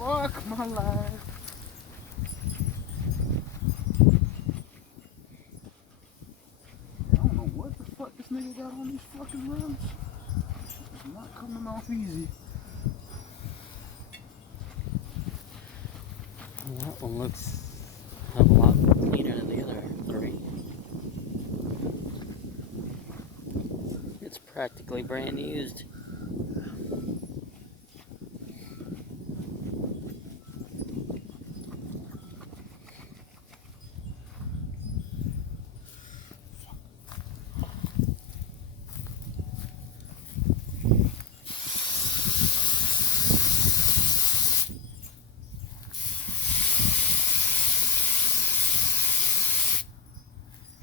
Fuck my life. I don't know what the fuck this nigga got on these fucking rims. It's not coming off easy. That one looks a hell of a lot cleaner than the other three. It's practically brand used.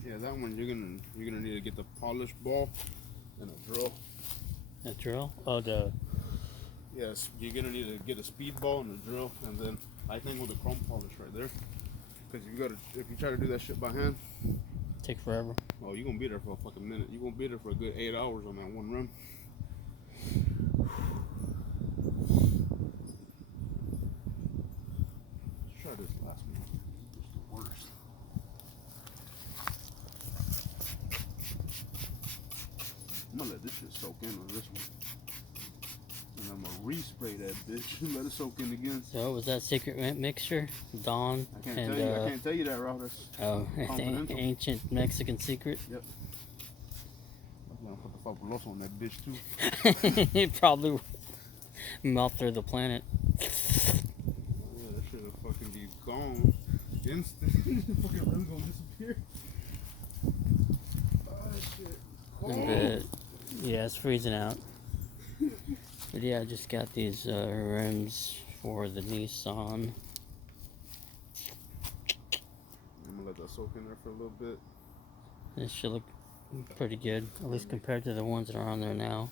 Yeah, that one you're gonna need to get the polished ball and a drill. A drill? Oh, the... Yes, you're gonna need to get a speed ball and a drill, and then I think with the chrome polish right there. Because if you try to do that shit by hand, Take forever. oh, you're gonna be there for a fucking minute. You're gonna be there for a good 8 hours on that one rim. Let's try this last one. It's the worst. I'm gonna let this shit soak in on this one. And I'm gonna respray that bitch and let it soak in again. So, was that secret mixture? Dawn I can't and... tell you. I can't tell you that, Ralph. That's oh, confidential. ancient Mexican secret? Yep. I'm gonna put the fabuloso on that bitch too. It probably melt through the planet. Yeah, that shit will fucking be gone instant. The fucking rim's gonna disappear. Oh, shit. But, yeah, it's freezing out. But yeah, I just got these rims for the Nissan. I'm gonna let that soak in there for a little bit. This should look pretty good, at least compared to the ones that are on there now.